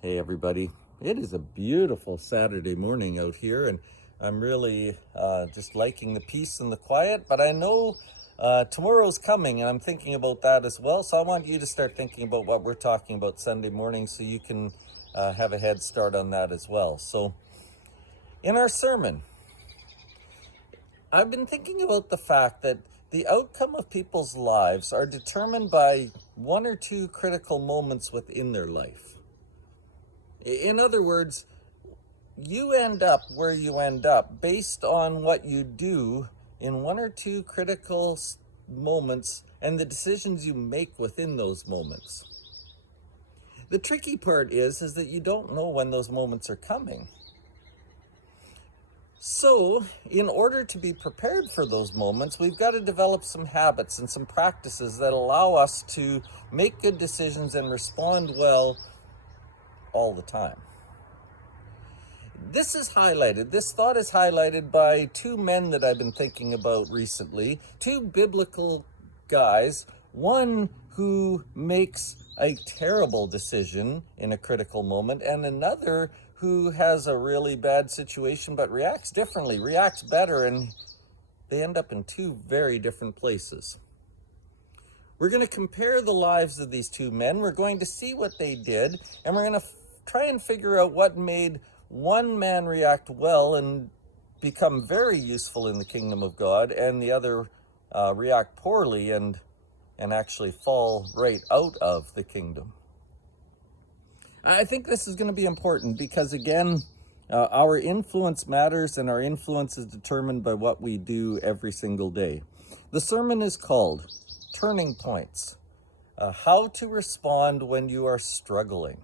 Hey everybody, it is a beautiful Saturday morning out here, and I'm really just liking the peace and the quiet, but I know tomorrow's coming, and I'm thinking about that as well. So I want you to start thinking about what we're talking about Sunday morning so you can have a head start on that as well. So in our sermon, I've been thinking about the fact that the outcome of people's lives are determined by one or two critical moments within their life. In other words, you end up where you end up based on what you do in one or two critical moments and the decisions you make within those moments. The tricky part is that you don't know when those moments are coming. So, in order to be prepared for those moments, we've got to develop some habits and some practices that allow us to make good decisions and respond well all the time. This thought is highlighted by two men that I've been thinking about recently, two biblical guys, one who makes a terrible decision in a critical moment, and another who has a really bad situation but reacts differently, reacts better, and they end up in two very different places. We're going to compare the lives of these two men. We're going to see what they did, and we're going to try and figure out what made one man react well and become very useful in the kingdom of God, and the other react poorly and actually fall right out of the kingdom. I think this is going to be important because, again, our influence matters, and our influence is determined by what we do every single day. The sermon is called Turning Points, How to Respond When You Are Struggling.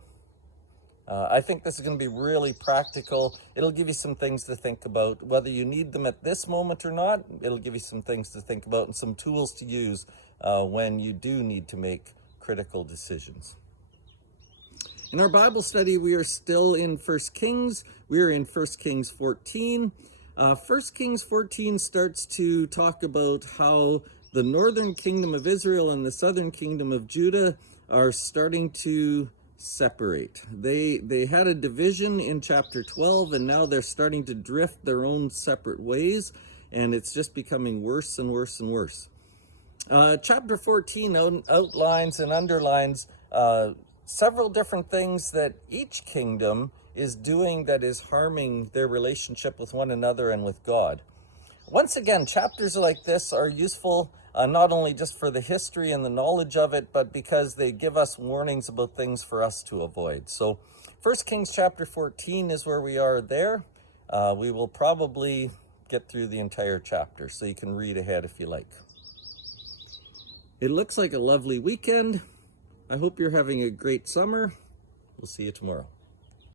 I think this is going to be really practical. It'll give you some things to think about. Whether you need them at this moment or not, it'll give you some things to think about and some tools to use when you do need to make critical decisions. In our Bible study, we are still in 1 Kings. We are in 1 Kings 14. 1 Kings 14 starts to talk about how the northern kingdom of Israel and the southern kingdom of Judah are starting to separate. They had a division in chapter 12, and now they're starting to drift their own separate ways, and it's just becoming worse and worse and worse. Chapter 14 outlines and underlines several different things that each kingdom is doing that is harming their relationship with one another and with God. Once again, chapters like this are useful not only just for the history and the knowledge of it, but because they give us warnings about things for us to avoid. So 1 Kings chapter 14 is where we are there. We will probably get through the entire chapter, so you can read ahead if you like. It looks like a lovely weekend. I hope you're having a great summer. We'll see you tomorrow.